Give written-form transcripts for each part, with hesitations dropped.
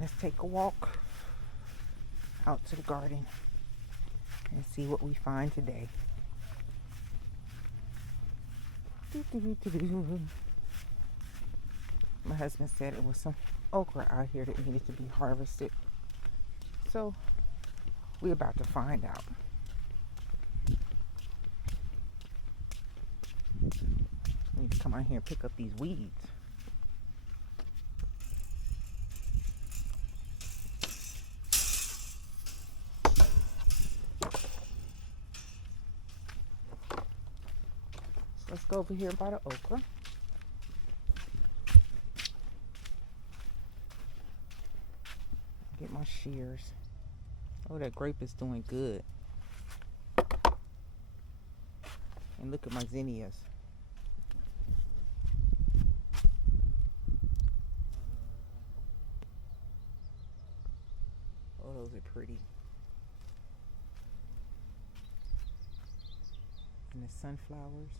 Let's take a walk out to the garden and see what we find today. My husband said it was some okra out here that needed to be harvested. So we're about to find out. We need to come out here and pick up these weeds. So let's go over here by the okra. Get my shears. Oh, that grape is doing good. And look at my zinnias. Oh, those are pretty. And the sunflowers.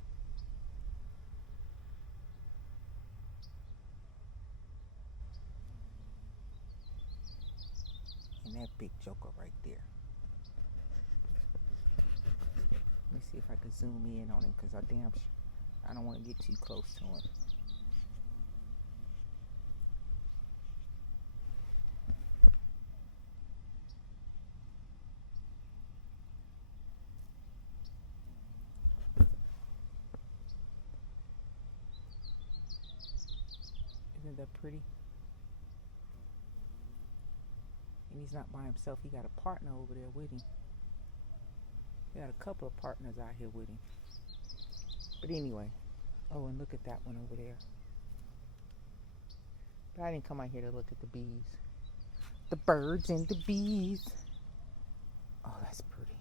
And that big joker right there. Let me see if I can zoom in on him because I don't want to get too close to him. Isn't that pretty? And he's not by himself. He got a partner over there with him. He got a couple of partners out here with him. But anyway. Oh, and look at that one over there. But I didn't come out here to look at the bees. The birds and the bees. Oh, that's pretty.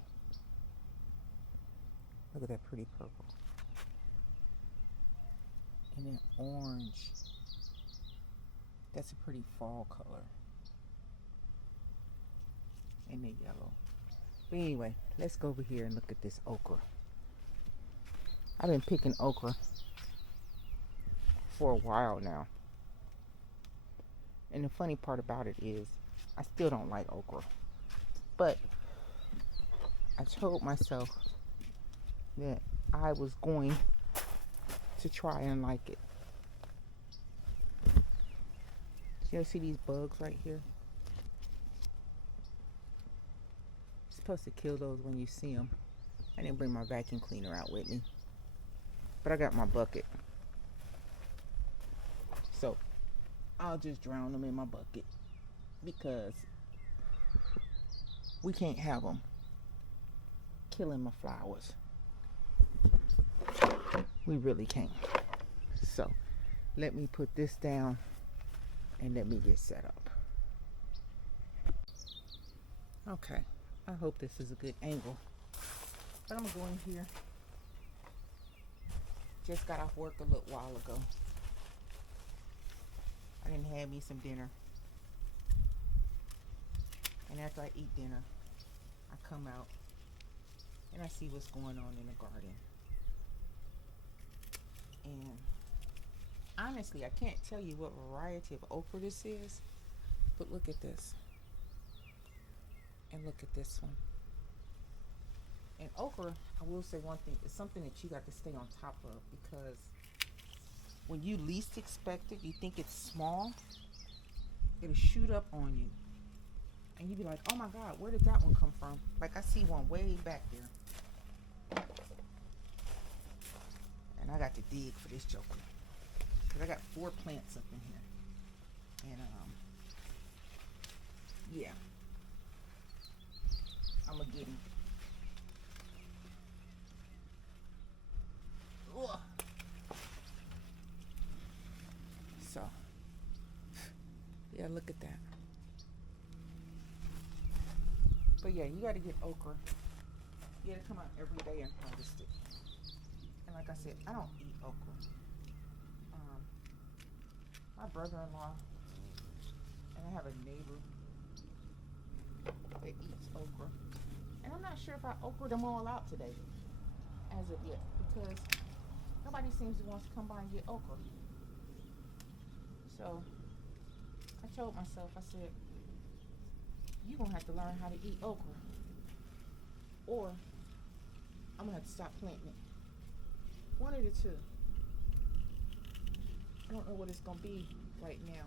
Look at that pretty purple. And then orange. That's a pretty fall color. And the yellow. But anyway, let's go over here and look at this okra. I've been picking okra for a while now. And the funny part about it is, I still don't like okra. But I told myself that I was going to try and like it. You see these bugs right here? Supposed to kill those when you see them. I didn't bring my vacuum cleaner out with me, but I got my bucket, so I'll just drown them in my bucket because we can't have them killing my flowers. We really can't. So let me put this down and let me get set up. Okay. I hope this is a good angle. But I'm going to go in here. Just got off work a little while ago. I didn't have me some dinner. And after I eat dinner, I come out and I see what's going on in the garden. And honestly, I can't tell you what variety of okra this is. But look at this. And look at this one. And okra, I will say one thing, is something that you got to stay on top of, because when you least expect it, you think it's small, it'll shoot up on you. And you be like, oh my God, where did that one come from? Like I see one way back there. And I got to dig for this joker. Because I got 4 plants up in here. And yeah. I'm gonna get him. Ugh. So, yeah, look at that. But yeah, you gotta get okra. You gotta come out every day and harvest it. And like I said, I don't eat okra. My brother-in-law and I have a neighbor that eats okra. And I'm not sure if I okra'd them all out today, as of yet, because nobody seems to want to come by and get okra. So I told myself, I said, you're going to have to learn how to eat okra. Or I'm going to have to stop planting it. One of the two. I don't know what it's going to be right now.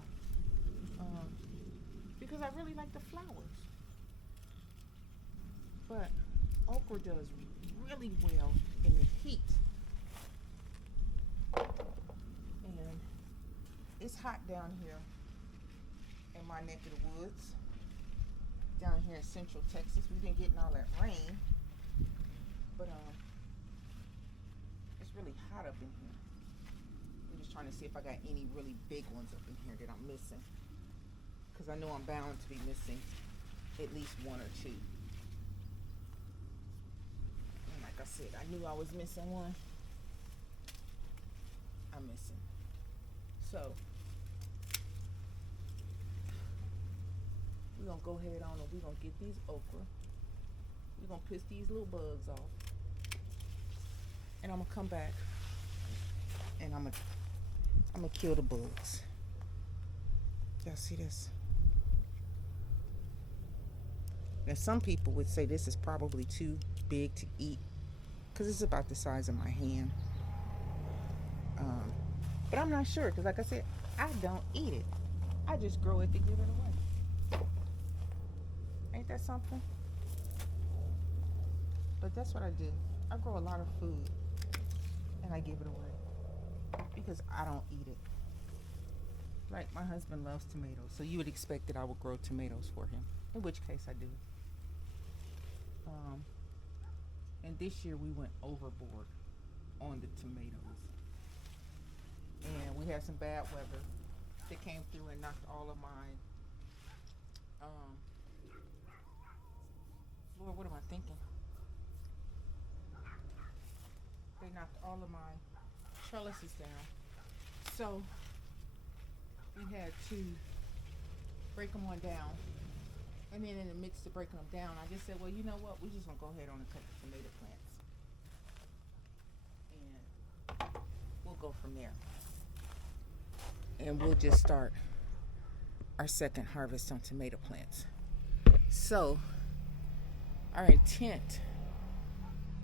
Because I really like the flowers. But okra does really well in the heat. And it's hot down here in my neck of the woods. Down here in Central Texas. We've been getting all that rain. But it's really hot up in here. I'm just trying to see if I got any really big ones up in here that I'm missing. Because I know I'm bound to be missing at least one or two. And like I said, I knew I was missing one. I'm missing. So we're going to go ahead on and we're going to get these okra. We're going to piss these little bugs off. And I'm going to come back and I'm going to kill the bugs. Y'all see this? Now some people would say this is probably too big to eat because it's about the size of my hand. But I'm not sure because like I said, I don't eat it. I just grow it to give it away. Ain't that something? But that's what I do. I grow a lot of food and I give it away because I don't eat it. Like my husband loves tomatoes, so you would expect that I would grow tomatoes for him, in which case I do. And this year we went overboard on the tomatoes. And we had some bad weather that came through and knocked all of my Lord, what am I thinking? They knocked all of my trellises down. So we had to break them on down. And then in the midst of breaking them down, I just said, well, you know what? We're just going to go ahead on and cut the tomato plants. And we'll go from there. And we'll just start our second harvest on tomato plants. So our intent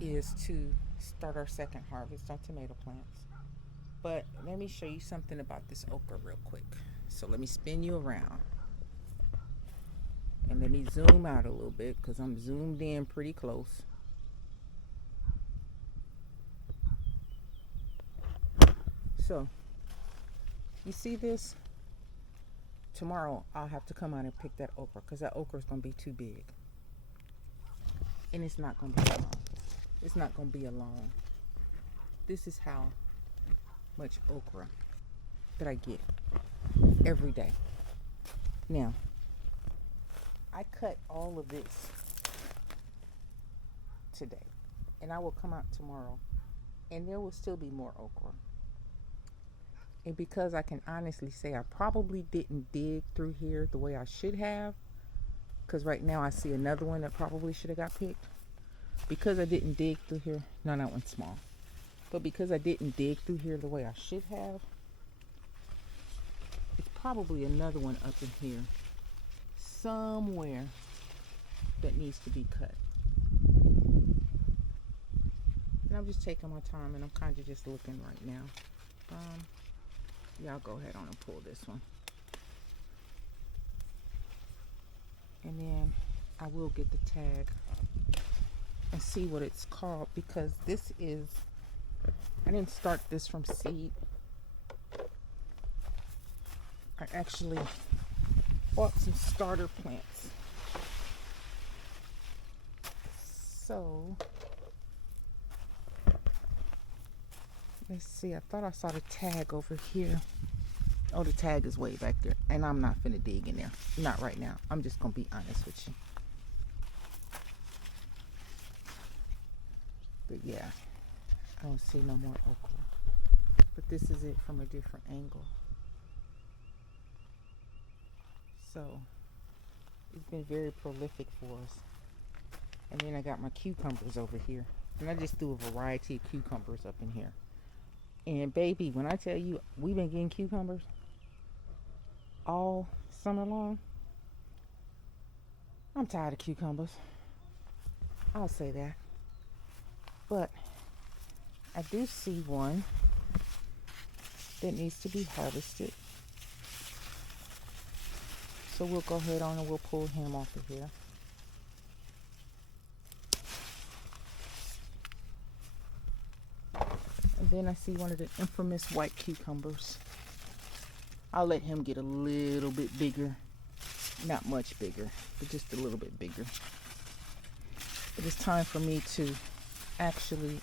is to start our second harvest on tomato plants. But let me show you something about this okra real quick. So let me spin you around. And let me zoom out a little bit because I'm zoomed in pretty close. So, you see this? Tomorrow I'll have to come out and pick that okra because that okra is going to be too big. And it's not going to be long. It's not going to be alone. This is how much okra that I get every day. Now, I cut all of this today, and I will come out tomorrow, and there will still be more okra. And because I can honestly say I probably didn't dig through here the way I should have, because right now I see another one that probably should have got picked. Because I didn't dig through here, no, that one's small. But because I didn't dig through here the way I should have, it's probably another one up in here somewhere that needs to be cut. And I'm just taking my time and I'm kind of just looking right now. Yeah, I'll go ahead on and pull this one. And then I will get the tag and see what it's called because this is, I didn't start this from seed. I actually bought some starter plants. So, let's see. I thought I saw the tag over here. Oh, the tag is way back there. And I'm not finna dig in there. Not right now. I'm just gonna be honest with you. But yeah, I don't see no more okra. But this is it from a different angle. So, it's been very prolific for us. And then I got my cucumbers over here. And I just threw a variety of cucumbers up in here. And baby, when I tell you, we've been getting cucumbers all summer long. I'm tired of cucumbers. I'll say that. But I do see one that needs to be harvested. So we'll go ahead on and we'll pull him off of here. And then I see one of the infamous white cucumbers. I'll let him get a little bit bigger. Not much bigger, but just a little bit bigger. But it's time for me to actually,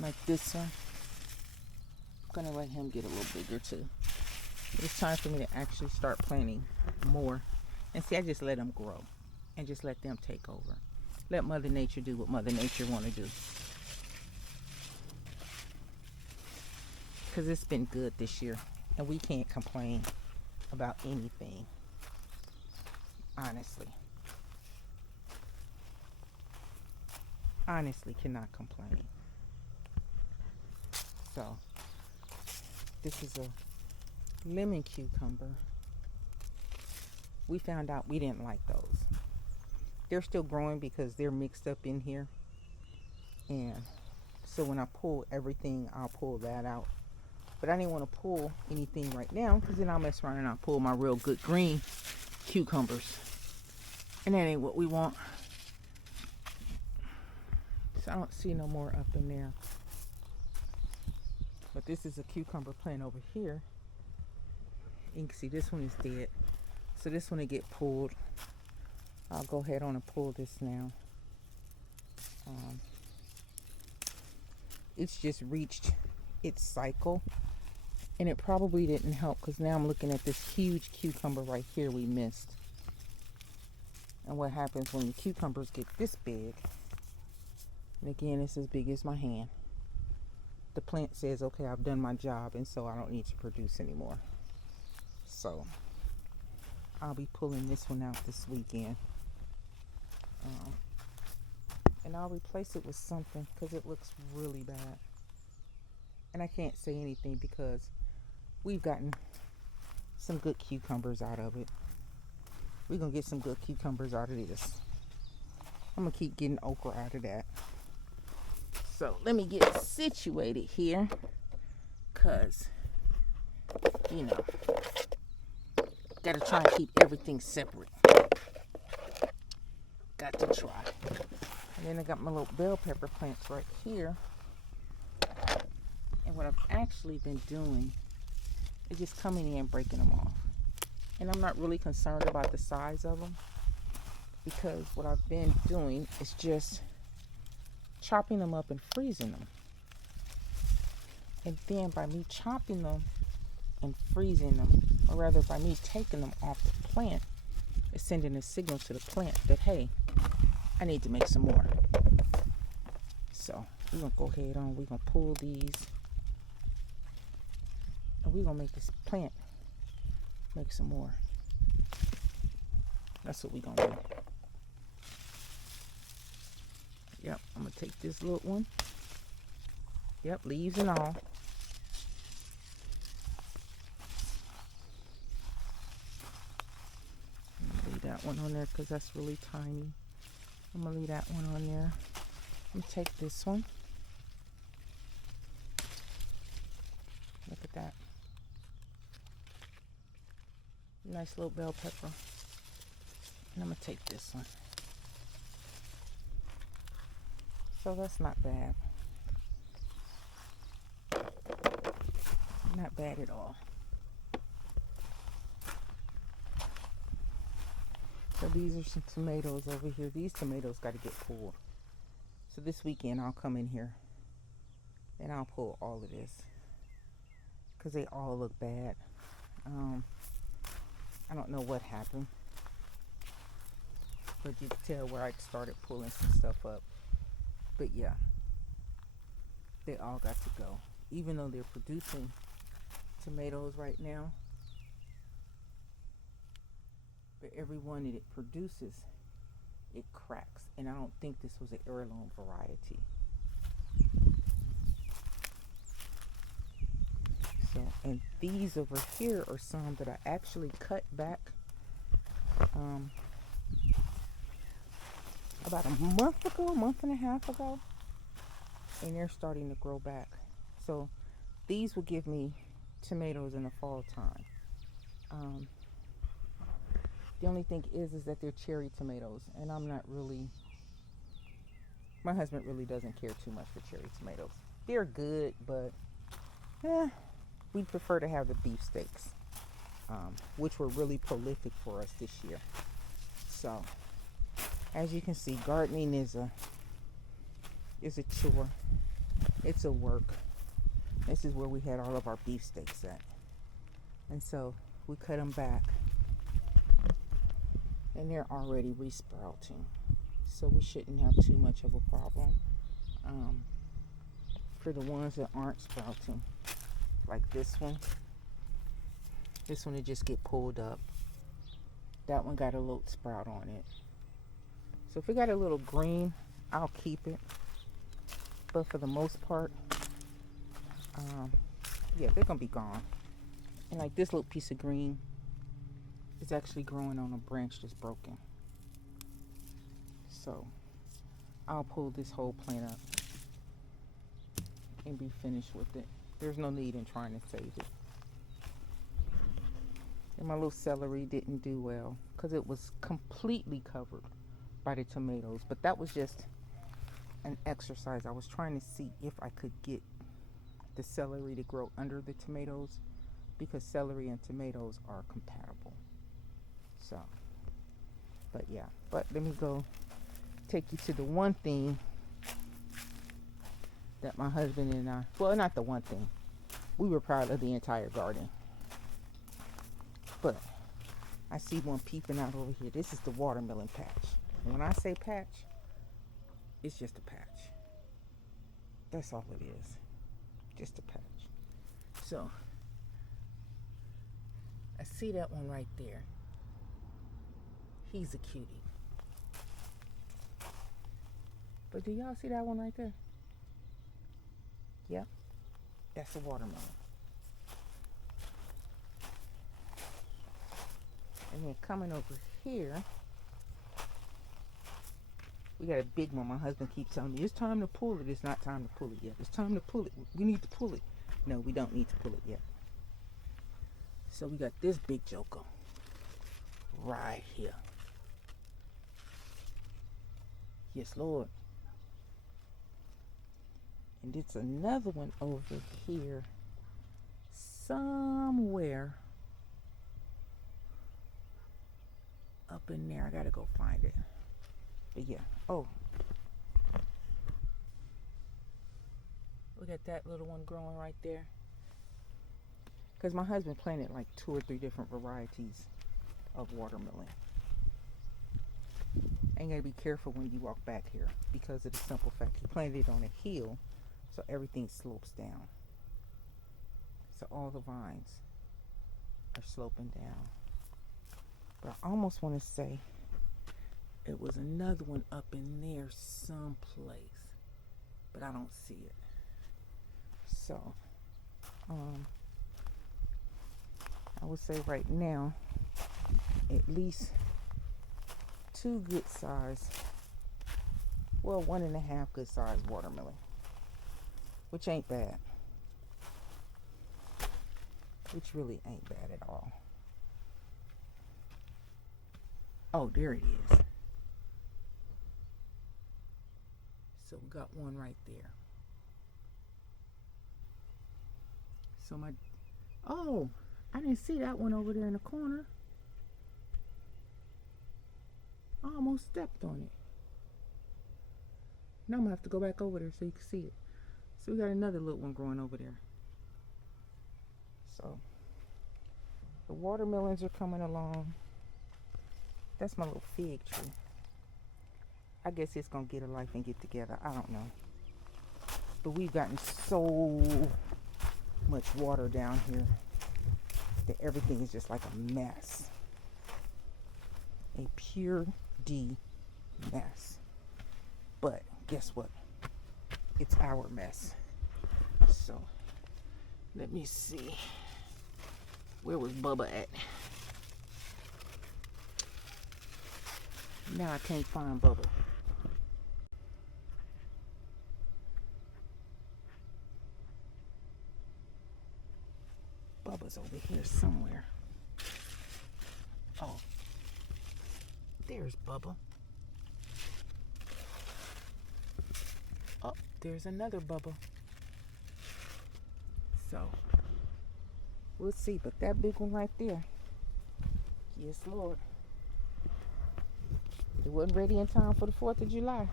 like this one. I'm gonna let him get a little bigger too. But it's time for me to actually start planting more. And see, I just let them grow and just let them take over. Let Mother Nature do what Mother Nature want to do. Because it's been good this year. And we can't complain about anything. Honestly. Honestly cannot complain. So, this is a lemon cucumber. We found out we didn't like those. They're still growing because they're mixed up in here. And so when I pull everything, I'll pull that out. But I didn't want to pull anything right now because then I'll mess around and I'll pull my real good green cucumbers. And that ain't what we want. So I don't see no more up in there. But this is a cucumber plant over here. You can see this one is dead. So this one will get pulled. I'll go ahead on and pull this now. It's just reached its cycle. And it probably didn't help because now I'm looking at this huge cucumber right here we missed. And what happens when the cucumbers get this big, and again, it's as big as my hand, the plant says, okay, I've done my job, and so I don't need to produce anymore. So I'll be pulling this one out this weekend. And I'll replace it with something because it looks really bad. And I can't say anything because we've gotten some good cucumbers out of it. We're going to get some good cucumbers out of this. I'm going to keep getting okra out of that. So let me get situated here. Because, you know, got to try and keep everything separate. Got to try. And then I got my little bell pepper plants right here. And what I've actually been doing is just coming in and breaking them off. And I'm not really concerned about the size of them because what I've been doing is just chopping them up and freezing them. And then by me chopping them and freezing them, or rather by me taking them off the plant, it's sending a signal to the plant that, hey, I need to make some more. So we're going to go ahead on, we're going to pull these. And we're going to make this plant make some more. That's what we're going to do. Yep, I'm going to take this little one. Yep, leaves and all. Leave that one on there because that's really tiny. I'm going to leave that one on there. I'm going to take this one. Look at that. Nice little bell pepper. And I'm going to take this one. So that's not bad. Not bad at all. So these are some tomatoes over here. These tomatoes got to get pulled. So this weekend I'll come in here and I'll pull all of this. Because they all look bad. I don't know what happened. But you can tell where I started pulling some stuff up. But yeah. They all got to go. Even though they're producing tomatoes right now. But every one that it produces, it cracks. And I don't think this was an heirloom variety. So And these over here are some that I actually cut back about a month and a half ago. And they're starting to grow back. So these will give me tomatoes in the fall time. The only thing is that they're cherry tomatoes, and I'm not really, my husband really doesn't care too much for cherry tomatoes. They're good, but we prefer to have the beefsteaks, which were really prolific for us this year. So as you can see, gardening is a chore. It's a work. This is where we had all of our beefsteaks at. And so we cut them back. And they're already resprouting. So we shouldn't have too much of a problem. For the ones that aren't sprouting, like this one will just get pulled up. That one got a little sprout on it. So if it got a little green, I'll keep it. But for the most part, yeah, they're gonna be gone. And like this little piece of green is actually growing on a branch that's broken. So I'll pull this whole plant up and be finished with it. There's no need in trying to save it. And my little celery didn't do well because it was completely covered by the tomatoes. But that was just an exercise. I was trying to see if I could get the celery to grow under the tomatoes, because celery and tomatoes are compatible. So, but yeah, but let me go take you to the one thing that my husband and I, well, not the one thing, we were proud of the entire garden. But I see one peeping out over here. This is the watermelon patch. And when I say patch, it's just a patch. That's all it is. Just a patch. So I see that one right there. He's a cutie. But do y'all see that one right there? Yep. That's a watermelon. And then coming over here, we got a big one. My husband keeps telling me, it's time to pull it. It's not time to pull it yet. It's time to pull it. We need to pull it. No, we don't need to pull it yet. So we got this big joker right here. Yes, Lord. And it's another one over here somewhere up in there. I gotta go find it. But yeah. Oh, we got that little one growing right there. Because my husband planted like 2 or 3 different varieties of watermelon. And you gotta be careful when you walk back here, because of the simple fact he planted it on a hill, so everything slopes down. So all the vines are sloping down. But I almost want to say it was another one up in there someplace, but I don't see it. So I would say right now at least 2 good size, well, 1.5 good size watermelon, which ain't bad. Which really ain't bad at all. Oh, there it is. So we got one right there. So oh, I didn't see that one over there in the corner. I almost stepped on it. Now I'm gonna have to go back over there so you can see it. So we got another little one growing over there. So the watermelons are coming along. That's my little fig tree. I guess it's gonna get a life and get together. I don't know. But we've gotten so much water down here that everything is just like a mess. A pure D mess. But guess what? It's our mess. So let me see. Where was Bubba at? Now I can't find Bubba. Bubba's over here somewhere. Oh, there's Bubba. Oh, there's another Bubba. So, we'll see. But that big one right there, yes, Lord. It wasn't ready in time for the 4th of July.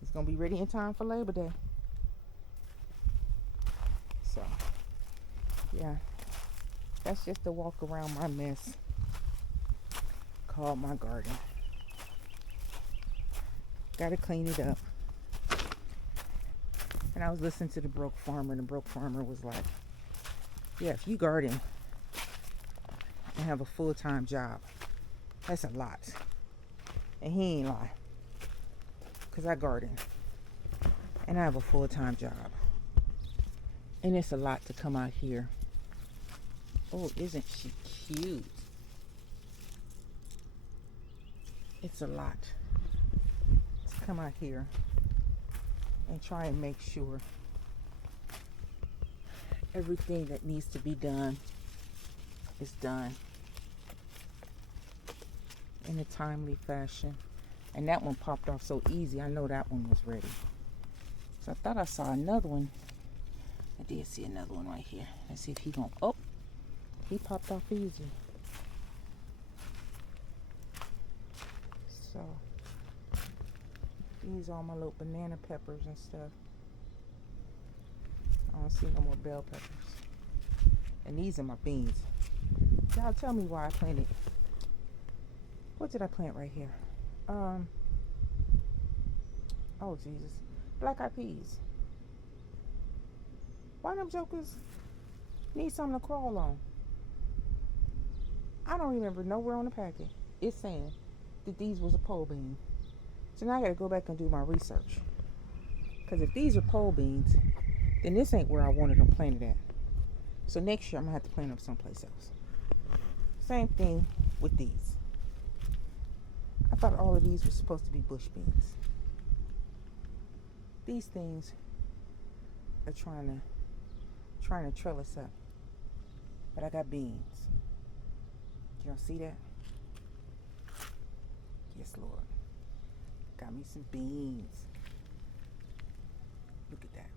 It's going to be ready in time for Labor Day. So, yeah. That's just a walk around my mess called my garden. Gotta clean it up. And I was listening to the broke farmer, and the broke farmer was like, yeah, if you garden and have a full-time job, that's a lot. And he ain't lying. Because I garden. And I have a full-time job. And it's a lot to come out here. Oh, isn't she cute? It's a lot to come out here and try and make sure everything that needs to be done is done in a timely fashion. And that one popped off so easy. I know that one was ready. So I thought I saw another one. I did see another one right here. Let's see if he gonna, oh, he popped off easy. So these are my little banana peppers and stuff. I don't see no more bell peppers. And these are my beans. Y'all tell me why I planted. What did I plant right here? Oh Jesus. Black eyed peas. Why them jokers need something to crawl on? I don't remember nowhere on the packet it's saying that these was a pole bean. So now I gotta go back and do my research. Because if these are pole beans, then this ain't where I wanted them planted at. So next year I'm gonna have to plant them someplace else. Same thing with these. I thought all of these were supposed to be bush beans. These things are trying to trellis up. But I got beans. Y'all see that? Yes, Lord. Got me some beans. Look at that.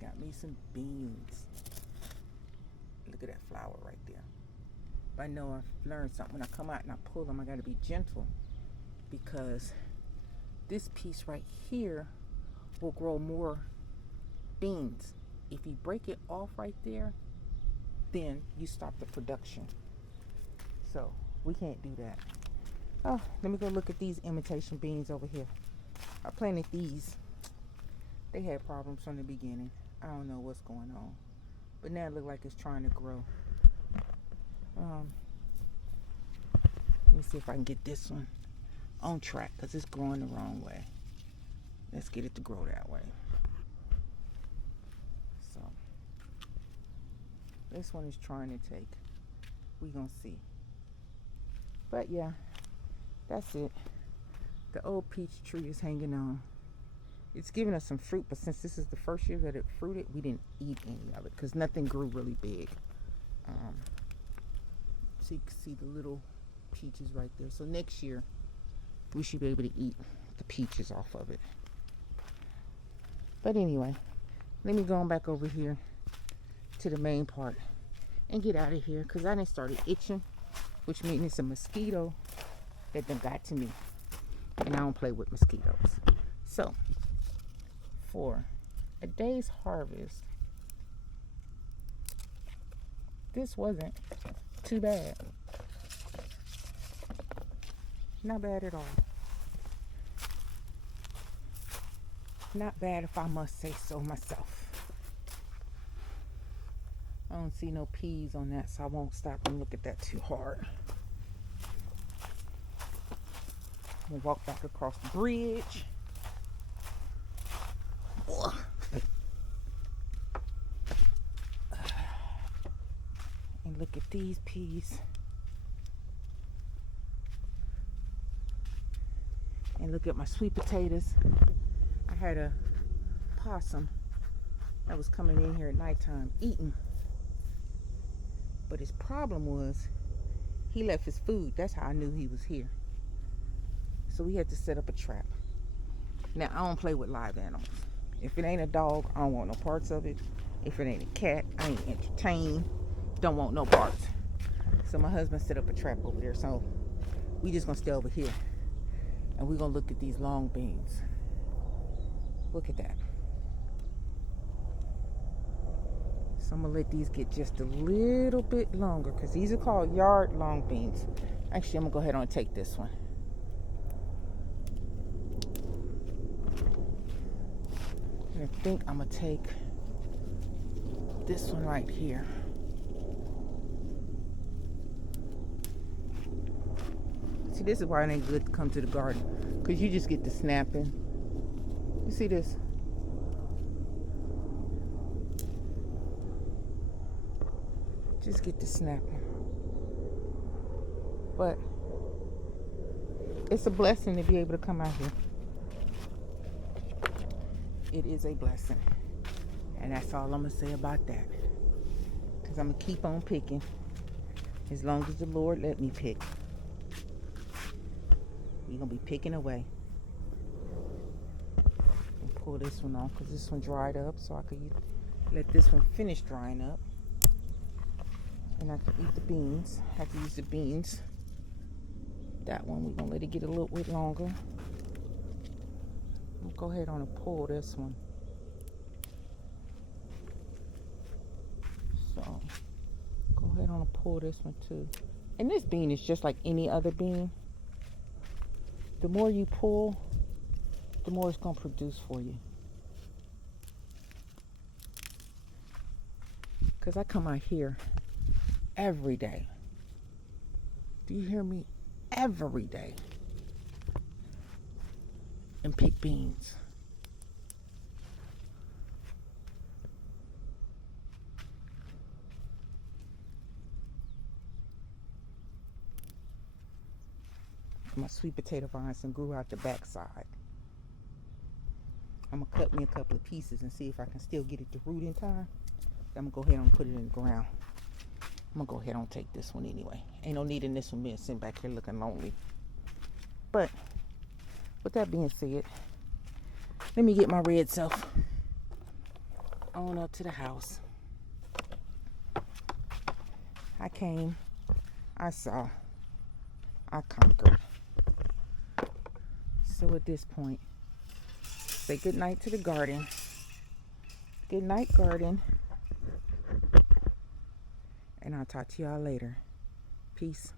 Got me some beans. Look at that flower right there. But I know I've learned something. When I come out and I pull them, I got to be gentle, because this piece right here will grow more beans. If you break it off right there, then you stop the production. So we can't do that. Oh, let me go look at these imitation beans over here. I planted these. They had problems from the beginning. I don't know what's going on, but now it looks like it's trying to grow. Let me see if I can get this one on track, because it's growing the wrong way. Let's get it to grow that way. So this one is trying to take. We gonna see. But yeah, that's it. The old peach tree is hanging on. It's giving us some fruit, but since this is the first year that it fruited, we didn't eat any of it because nothing grew really big. So you can see the little peaches right there. So next year, we should be able to eat the peaches off of it. But anyway, let me go on back over here to the main part and get out of here, because I done started itching, which means it's a mosquito that done got to me. And I don't play with mosquitoes. So, for a day's harvest, this wasn't too bad. Not bad at all. Not bad, if I must say so myself. I don't see no peas on that, so I won't stop and look at that too hard. I'm gonna walk back across the bridge. look at these peas. And look at my sweet potatoes. I had a possum that was coming in here at nighttime eating. But his problem was he left his food. That's how I knew he was here. So we had to set up a trap. Now, I don't play with live animals. If it ain't a dog, I don't want no parts of it. If it ain't a cat, I ain't entertained. Don't want no parts. So my husband set up a trap over there. So we just gonna stay over here. And we're gonna look at these long beans. Look at that. So I'm gonna let these get just a little bit longer because these are called yard long beans. Actually, I'm gonna go ahead and take this one. And I think I'm gonna take this one right here. See, this is why it ain't good to come to the garden, because you just get to snapping. You see this? Just get to snapping. But it's a blessing to be able to come out here. It is a blessing. And that's all I'm going to say about that. Because I'm going to keep on picking as long as the Lord let me pick. We're going to be picking away. And pull this one off because this one dried up, so I could let this one finish drying up. And I can eat the beans. I have to use the beans. That one, we're going to let it get a little bit longer. We'll go ahead on and pull this one. So, go ahead on and pull this one too. And this bean is just like any other bean. The more you pull, the more it's going to produce for you. Because I come out here every day. Do you hear me? Every day. And pick beans. My sweet potato vines and grew out the backside. I'm going to cut me a couple of pieces and see if I can still get it to root in time. I'm going to go ahead and put it in the ground. I'm going to go ahead and take this one anyway. Ain't no need in this one being sitting back here looking lonely. But with that being said, let me get my red self on up to the house. I came, I saw, I conquered. So at this point, say good night to the garden. Good night, garden. And I'll talk to y'all later. Peace.